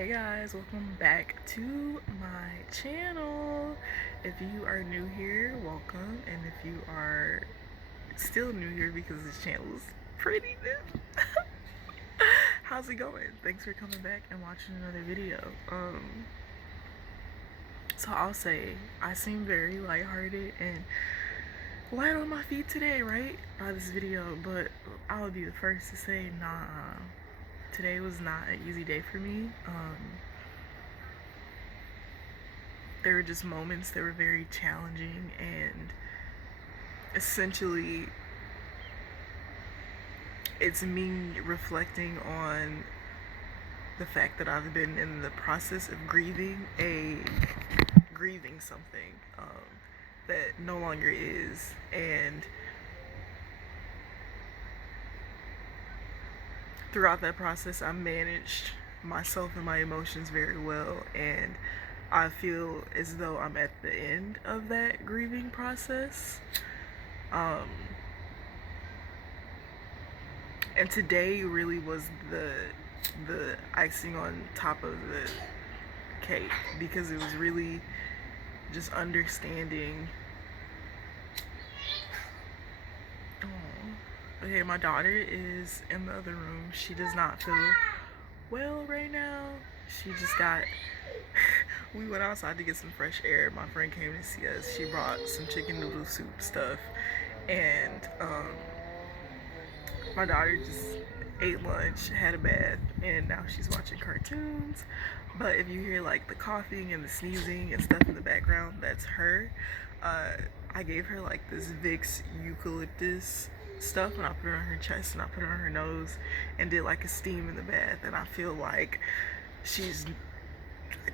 Hey guys, welcome back to my channel. If you are new here, welcome, and if you are still new here because this channel is pretty new, how's it going? Thanks for coming back and watching another video. So I'll say I seem very lighthearted and light on my feet today, right? By this video, but I'll be the first to say, nah, today was not an easy day for me. There were just moments that were very challenging, and essentially it's me reflecting on the fact that I've been in the process of grieving something that no longer is. And throughout that process I managed myself and my emotions very well, and I feel as though I'm at the end of that grieving process. And today really was the icing on top of the cake, because it was really just understanding. Okay, my daughter is in the other room. She does not feel well right now. She just got we went outside to get some fresh air. My friend came to see us. She brought some chicken noodle soup stuff, and my daughter just ate lunch, had a bath, and now she's watching cartoons. But if you hear like the coughing and the sneezing and stuff in the background, that's her. I gave her like this Vicks eucalyptus stuff, and I put it on her chest and I put it on her nose and did like a steam in the bath, and I feel like she's like,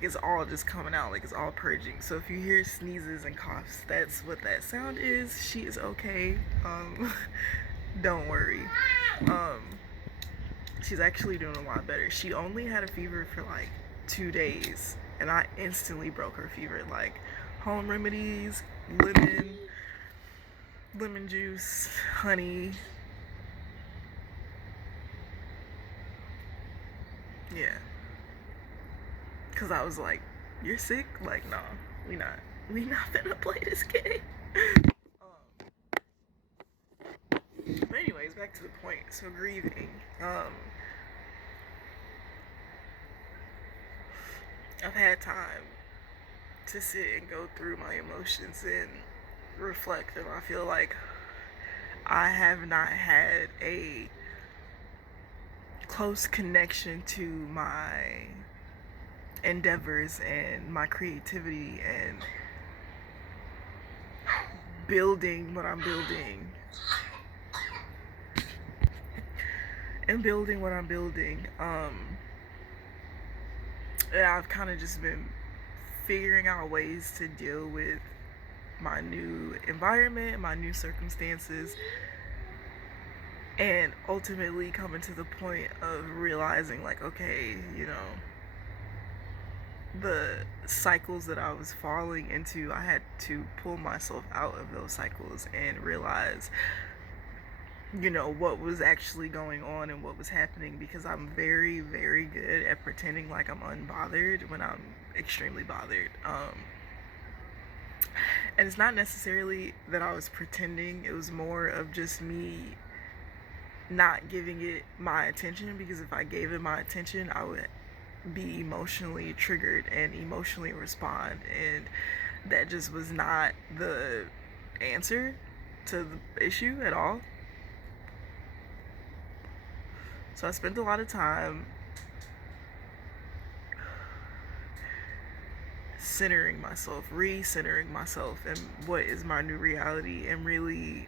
it's all just coming out, like it's all purging. So if you hear sneezes and coughs, that's what that sound is. She is okay. Don't worry. She's actually doing a lot better. She only had a fever for like 2 days, and I instantly broke her fever. Like home remedies, lemon juice, honey. Yeah. Cause I was like, "You're sick?" Like, no, we not gonna play this game. But anyways, back to the point. So grieving. I've had time to sit and go through my emotions and reflect, and I feel like I have not had a close connection to my endeavors and my creativity and building what I'm building and I've kind of just been figuring out ways to deal with my new environment, my new circumstances, and ultimately coming to the point of realizing, like, okay, the cycles that I was falling into, I had to pull myself out of those cycles and realize, what was actually going on and what was happening, because I'm very, very good at pretending like I'm unbothered when I'm extremely bothered. And it's not necessarily that I was pretending, it was more of just me not giving it my attention, because if I gave it my attention, I would be emotionally triggered and emotionally respond, and that just was not the answer to the issue at all. So I spent a lot of time centering myself, recentering myself, and what is my new reality, and really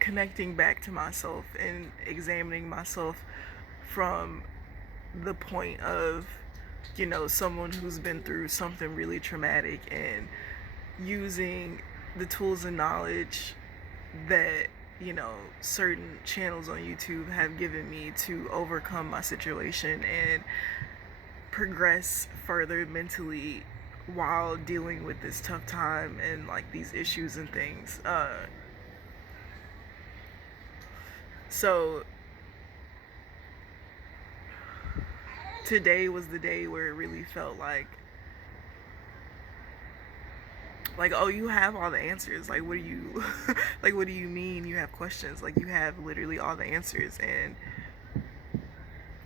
connecting back to myself and examining myself from the point of, someone who's been through something really traumatic, and using the tools and knowledge that, certain channels on YouTube have given me to overcome my situation and progress further mentally while dealing with this tough time and like these issues and things. So today was the day where it really felt like, oh, you have all the answers. Like, what do you like, what do you mean you have questions? Like, you have literally all the answers, and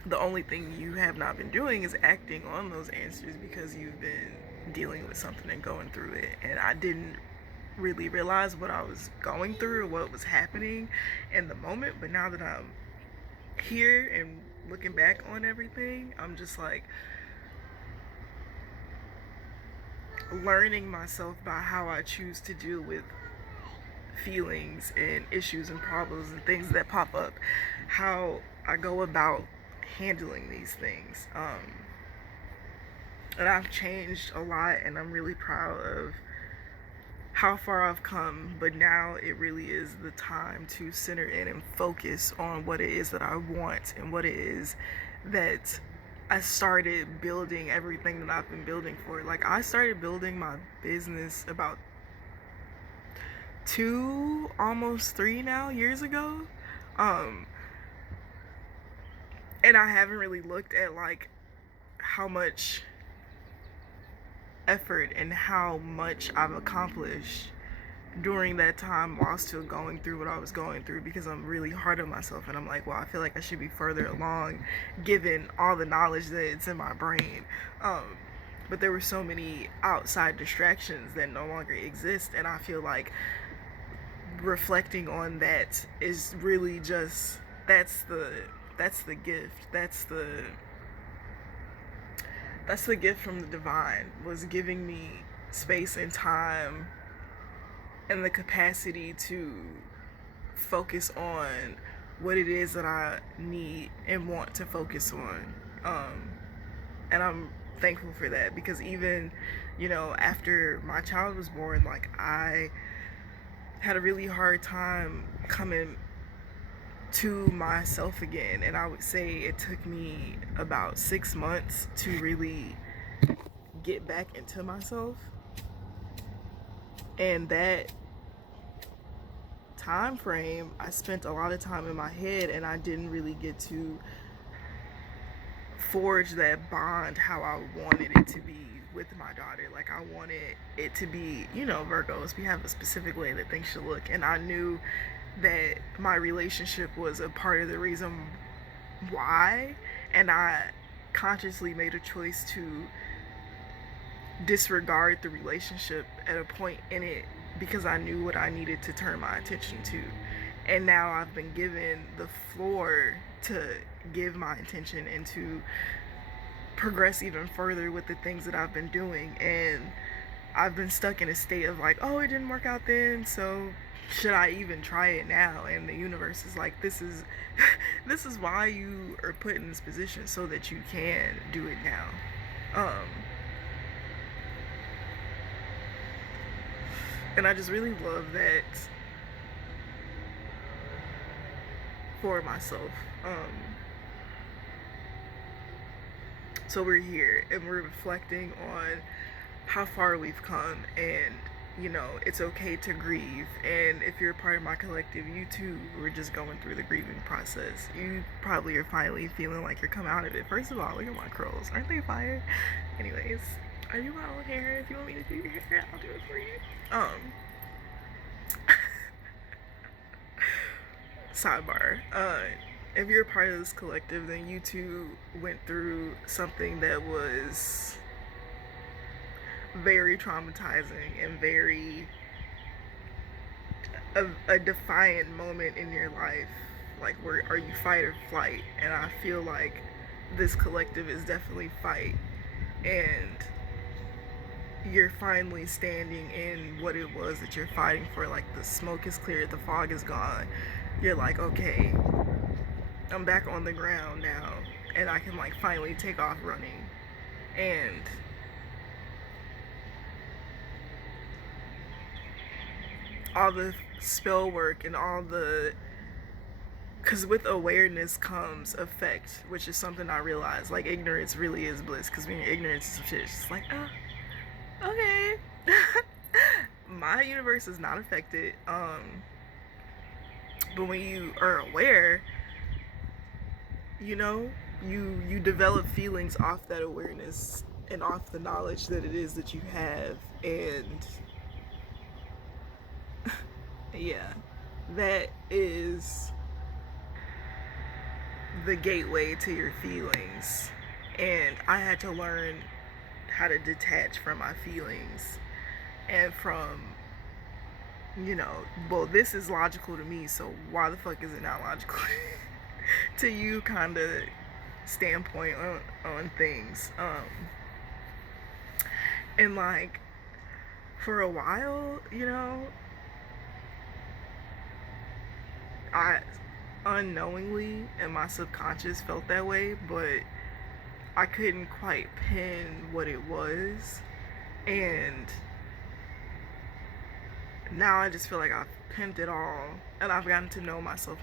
the only thing you have not been doing is acting on those answers because you've been dealing with something and going through it. And I didn't really realize what I was going through or what was happening in the moment, but now that I'm here and looking back on everything, I'm just like learning myself by how I choose to deal with feelings and issues and problems and things that pop up, how I go about handling these things. And I've changed a lot, and I'm really proud of how far I've come, but now it really is the time to center in and focus on what it is that I want and what it is that I started building everything that I've been building for. Like, I started building my business about 2, almost 3 now years ago. And I haven't really looked at like how much effort and how much I've accomplished during that time while still going through what I was going through, because I'm really hard on myself, and I'm like, well, I feel like I should be further along given all the knowledge that's in my brain. But there were so many outside distractions that no longer exist, and I feel like reflecting on that is really just that's the gift. That's the gift from the divine, was giving me space and time and the capacity to focus on what it is that I need and want to focus on. And I'm thankful for that, because even, after my child was born, like, I had a really hard time coming to myself again. And I would say it took me about 6 months to really get back into myself. And that time frame, I spent a lot of time in my head, and I didn't really get to forge that bond how I wanted it to be with my daughter. Like, I wanted it to be, Virgos, we have a specific way that things should look, and I knew that my relationship was a part of the reason why, and I consciously made a choice to disregard the relationship at a point in it because I knew what I needed to turn my attention to. And now I've been given the floor to give my attention and to progress even further with the things that I've been doing. And I've been stuck in a state of like, oh, it didn't work out then, so should I even try it now? And the universe is like, this is this is why you are put in this position, so that you can do it now. And I just really love that for myself. So we're here and we're reflecting on how far we've come, and it's okay to grieve. And if you're a part of my collective, you too were just going through the grieving process. You probably are finally feeling like you're coming out of it. First of all, look at my curls, aren't they fire? Anyways, I do my own hair. If you want me to do your hair, I'll do it for you. Sidebar, if you're a part of this collective, then you too went through something that was very traumatizing and very a defiant moment in your life. Like, where are you fight or flight? And I feel like this collective is definitely fight, and you're finally standing in what it was that you're fighting for. Like, the smoke is cleared, the fog is gone. You're like, okay, I'm back on the ground now, and I can like finally take off running. And all the spell work and all the, because with awareness comes effect, which is something I realized. Like, ignorance really is bliss, because when you're ignorant to some shit, it's just like, oh, okay. My universe is not affected. But when you are aware, you develop feelings off that awareness and off the knowledge that it is that you have. And yeah, that is the gateway to your feelings. And I had to learn how to detach from my feelings and from, well, this is logical to me, so why the fuck is it not logical to you kind of standpoint on things. And like, for a while, I unknowingly in my subconscious felt that way, but I couldn't quite pin what it was. And now I just feel like I've pinned it all, and I've gotten to know myself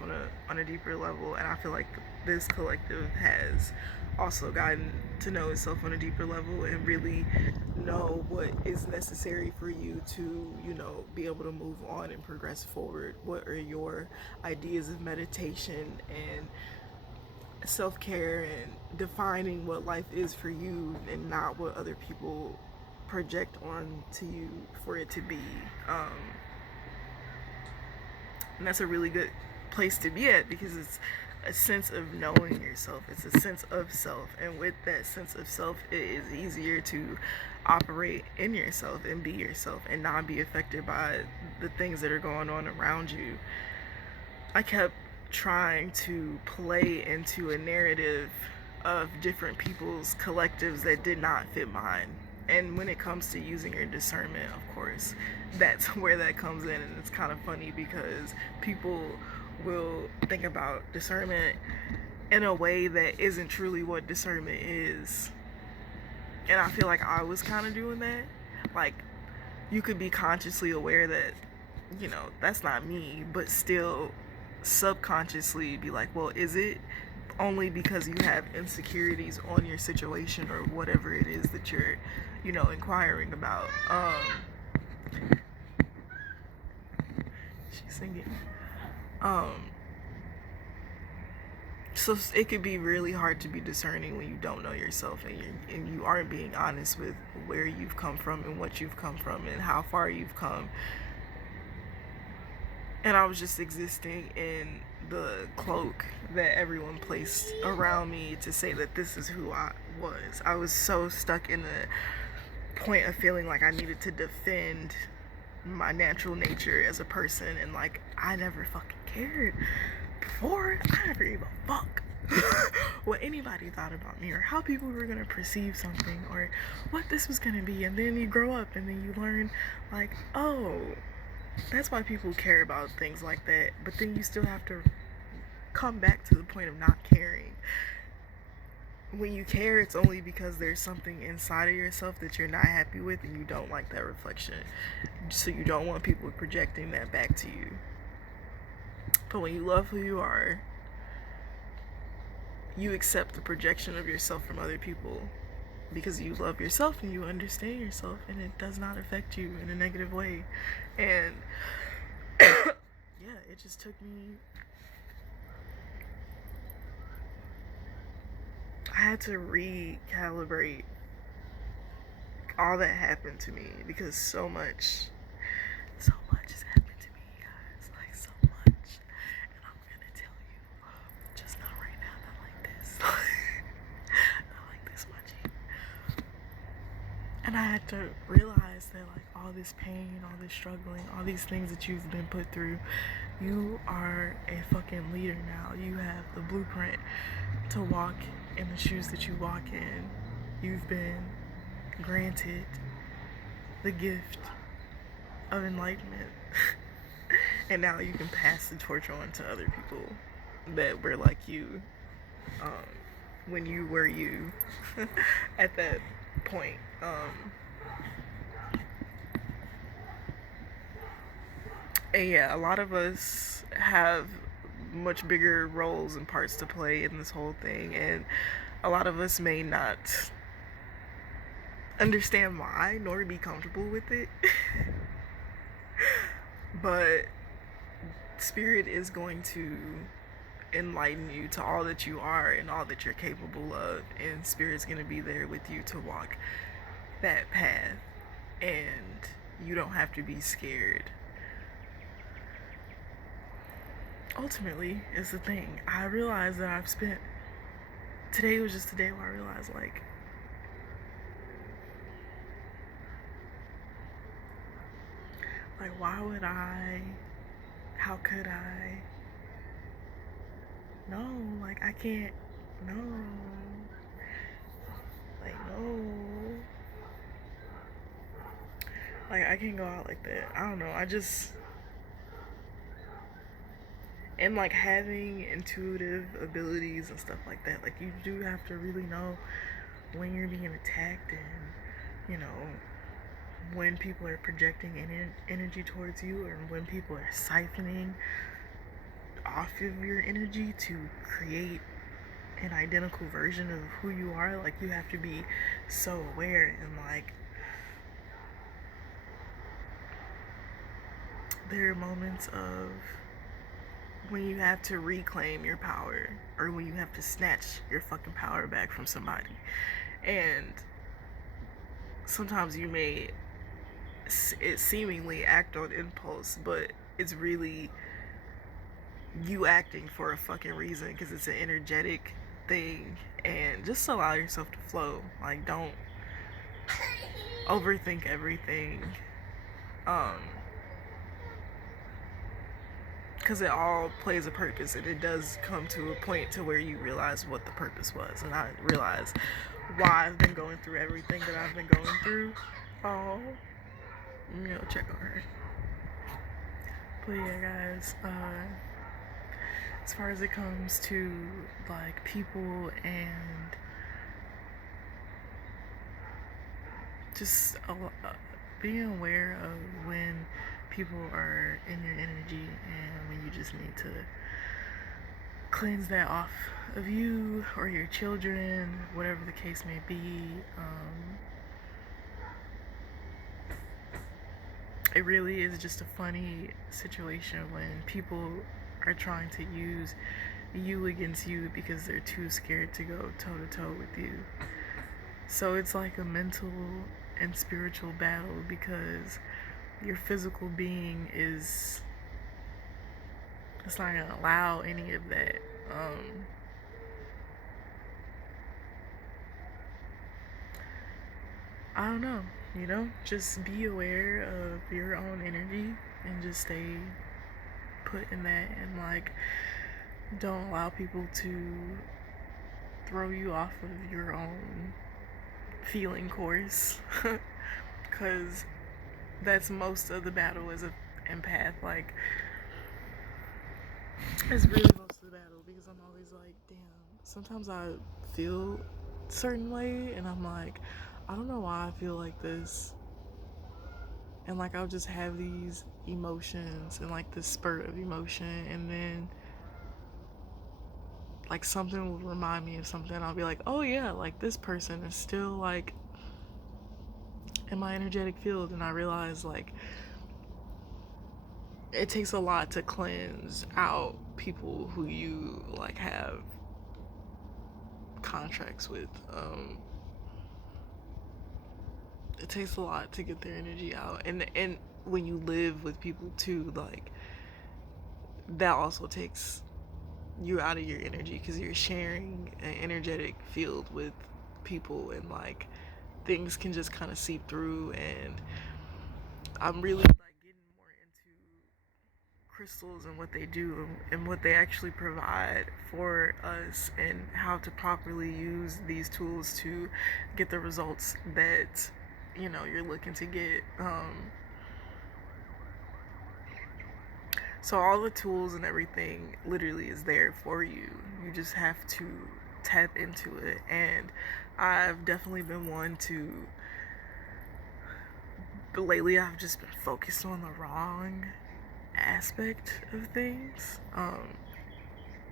on a deeper level. And I feel like this collective has also gotten to know itself on a deeper level and really know what is necessary for you to, be able to move on and progress forward. What are your ideas of meditation and self-care and defining what life is for you and not what other people project on to you for it to be. And that's a really good place to be at, because it's a sense of knowing yourself. It's a sense of self. And with that sense of self, it is easier to operate in yourself and be yourself and not be affected by the things that are going on around you. I kept trying to play into a narrative of different people's collectives that did not fit mine. And when it comes to using your discernment, of course, that's where that comes in. And it's kind of funny because people will think about discernment in a way that isn't truly what discernment is. And I feel like I was kind of doing that. Like, you could be consciously aware that, that's not me, but still subconsciously be like, well, is it? Only because you have insecurities on your situation or whatever it is that you're, inquiring about. She's singing. So it could be really hard to be discerning when you don't know yourself and you aren't being honest with where you've come from and what you've come from and how far you've come. And I was just existing in the cloak that everyone placed around me to say that this is who I was. I was so stuck in the point of feeling like I needed to defend my natural nature as a person, and like, I never fucking cared before. I never gave a fuck what anybody thought about me or how people were gonna perceive something or what this was gonna be. And then you grow up and then you learn, like, oh, that's why people care about things like that. But then you still have to come back to the point of not caring. When you care, it's only because there's something inside of yourself that you're not happy with and you don't like that reflection. So you don't want people projecting that back to you. But when you love who you are, you accept the projection of yourself from other people because you love yourself and you understand yourself, and it does not affect you in a negative way. And yeah, it just took me, I had to recalibrate all that happened to me because so much has happened to me, guys. Like, so much. And I'm gonna tell you, just not right now, not like this. Not like this much. And I had to realize that, like, all this pain, all this struggling, all these things that you've been put through, you are a fucking leader now. You have the blueprint to walk in the shoes that you walk in. You've been granted the gift of enlightenment. And now you can pass the torch on to other people that were like you when you were you at that point. And yeah, a lot of us have much bigger roles and parts to play in this whole thing, and a lot of us may not understand why nor be comfortable with it. But spirit is going to enlighten you to all that you are and all that you're capable of, and Spirit's gonna be there with you to walk that path, and you don't have to be scared. Ultimately, is the thing. I realized that I've spent, today was just a day where I realized, like, why would I, how could I, no, like, I can't, no, like, no, like, I can't go out like that. I don't know, I just, and like having intuitive abilities and stuff like that, like, you do have to really know when you're being attacked, and, you know, when people are projecting energy towards you, or when people are siphoning off of your energy to create an identical version of who you are. Like, you have to be so aware, and like, there are moments of when you have to reclaim your power, or when you have to snatch your fucking power back from somebody, and sometimes you may it seemingly act on impulse, but it's really you acting for a fucking reason, because it's an energetic thing. And just allow yourself to flow. Like, don't overthink everything, because it all plays a purpose, and it does come to a point to where you realize what the purpose was. And I realize why I've been going through everything that I've been going through. Oh, you know, check on her. But yeah, guys, as far as it comes to like people and just being aware of when people are in your energy, and when you just need to cleanse that off of you or your children, whatever the case may be. It really is just a funny situation when people are trying to use you against you because they're too scared to go toe to toe with you. So it's like a mental and spiritual battle, because your physical being is, it's not gonna allow any of that. I don't know, you know, just be aware of your own energy and just stay put in that, and like, don't allow people to throw you off of your own feeling course, because that's most of the battle as an empath. Like, it's really most of the battle, because I'm always like, damn, sometimes I feel a certain way, and I'm like, I don't know why I feel like this. And like, I'll just have these emotions and like this spurt of emotion, and then like something will remind me of something. I'll be like, oh yeah, like this person is still like in my energetic field. And I realize like it takes a lot to cleanse out people who you like have contracts with. It takes a lot to get their energy out, and when you live with people too, like, that also takes you out of your energy, because you're sharing an energetic field with people, and like, things can just kind of seep through. And I'm really like getting more into crystals and what they do, and what they actually provide for us, and how to properly use these tools to get the results that, you know, you're looking to get. So all the tools and everything literally is there for you. You just have to tap into it. And I've definitely been one to, but lately I've just been focused on the wrong aspect of things.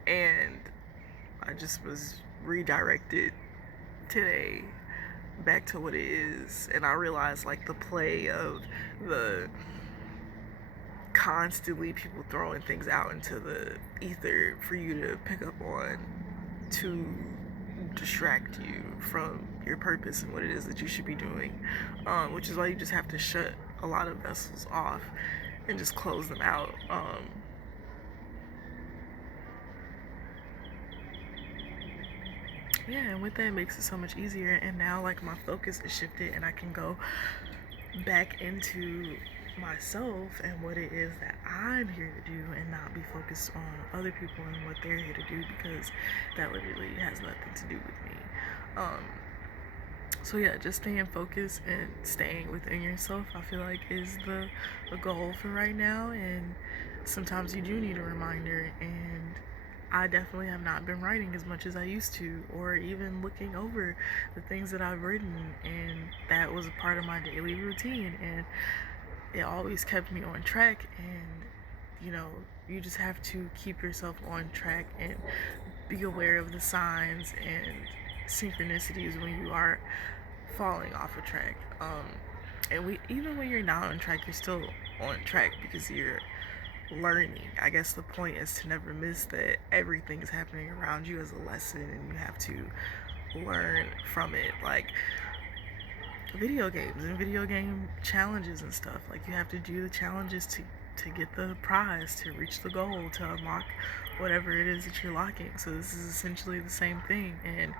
And I just was redirected today back to what it is. And I realized like the play of the constantly people throwing things out into the ether for you to pick up on to distract you from your purpose and what it is that you should be doing, which is why you just have to shut a lot of vessels off and just close them out. Yeah, and with that, it makes it so much easier. And now, like, my focus is shifted, and I can go back into myself and what it is that I'm here to do, and not be focused on other people and what they're here to do, because that literally has nothing to do with me. So yeah, just staying focused and staying within yourself, I feel like, is the goal for right now. And sometimes you do need a reminder, and I definitely have not been writing as much as I used to, or even looking over the things that I've written, and that was a part of my daily routine, and it always kept me on track. And you know, you just have to keep yourself on track and be aware of the signs and synchronicities when you are falling off a track. And even when you're not on track, you're still on track because you're learning. I guess the point is to never miss that everything is happening around you as a lesson, and you have to learn from it. Like video games and video game challenges and stuff. Like, you have to do the challenges to get the prize, to reach the goal, to unlock whatever it is that you're locking. So this is essentially the same thing. And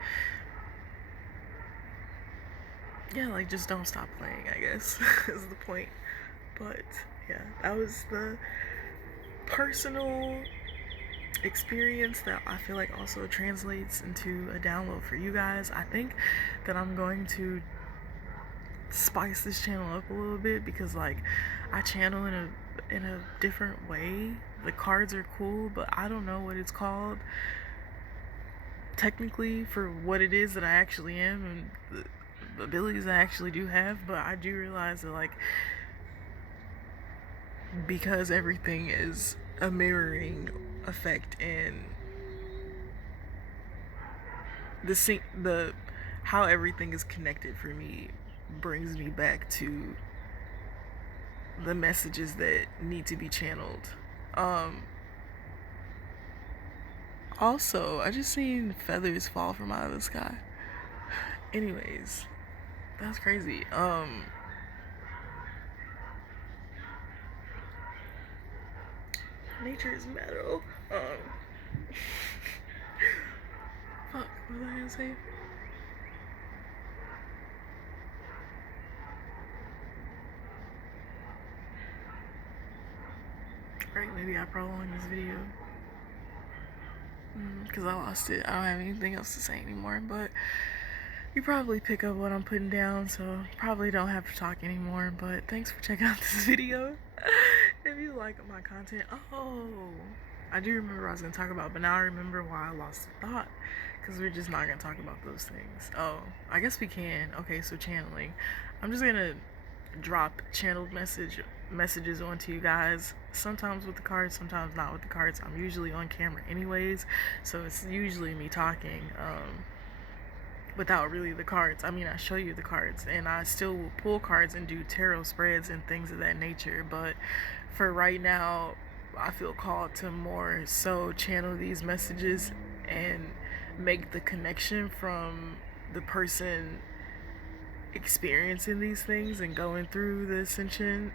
yeah, like, just don't stop playing, I guess, is the point. But yeah, that was the personal experience that I feel like also translates into a download for you guys. I think that I'm going to spice this channel up a little bit, because like, I channel in a different way. The cards are cool, but I don't know what it's called technically for what it is that I actually am and the abilities I actually do have. But I do realize that, like, because everything is a mirroring effect, and the how everything is connected for me brings me back to the messages that need to be channeled. Also, I just seen feathers fall from out of the sky. Anyways, that's crazy. Nature is metal. Fuck, what was I gonna say? Right, maybe I prolonged this video because I lost it. I don't have anything else to say anymore, but you probably pick up what I'm putting down, so probably don't have to talk anymore. But thanks for checking out this video. If you like my content, I do remember what I was gonna talk about, but now I remember why I lost the thought, because we're just not gonna talk about those things. Oh, I guess we can. Okay, so channeling. I'm just gonna drop channeled messages onto you guys, sometimes with the cards, sometimes not with the cards. I'm usually on camera anyways, so it's usually me talking without really the cards. I mean, I show you the cards, and I still will pull cards and do tarot spreads and things of that nature, but for right now, I feel called to more so channel these messages and make the connection from the person experiencing these things and going through the ascension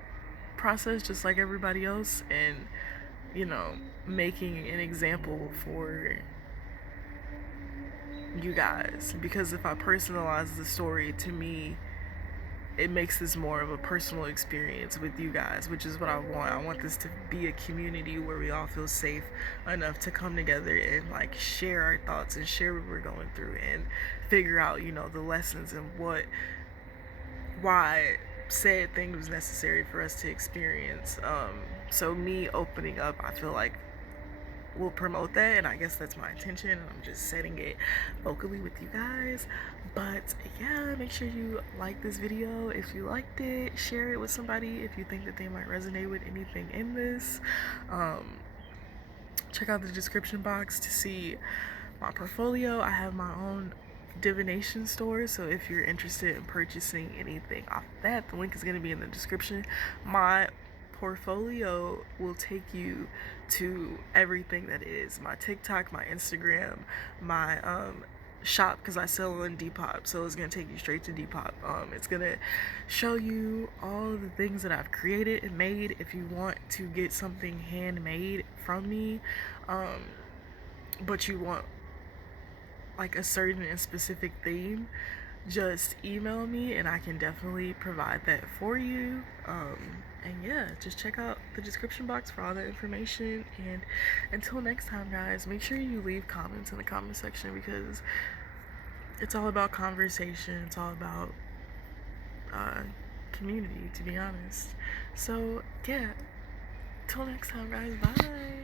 process just like everybody else, and you know, making an example for you guys. Because if I personalize the story, to me, it makes this more of a personal experience with you guys, which is what I want. I want this to be a community where we all feel safe enough to come together and like share our thoughts and share what we're going through and figure out, you know, the lessons and why said thing was necessary for us to experience. So me opening up, I feel like, will promote that, and I guess that's my intention, and I'm just setting it vocally with you guys. But yeah, make sure you like this video if you liked it, share it with somebody if you think that they might resonate with anything in this. Check out the description box to see my portfolio. I have my own divination store, so if you're interested in purchasing anything off that, the link is going to be in the description. My portfolio will take you to everything that is my TikTok, my Instagram, my shop, because I sell on Depop, so it's gonna take you straight to Depop. It's gonna show you all the things that I've created and made. If you want to get something handmade from me, but you want like a certain and specific theme, just email me and I can definitely provide that for you. And yeah, just check out the description box for all that information. And until next time, guys, make sure you leave comments in the comment section, because it's all about conversation. It's all about community, to be honest. So yeah, till next time, guys. Bye.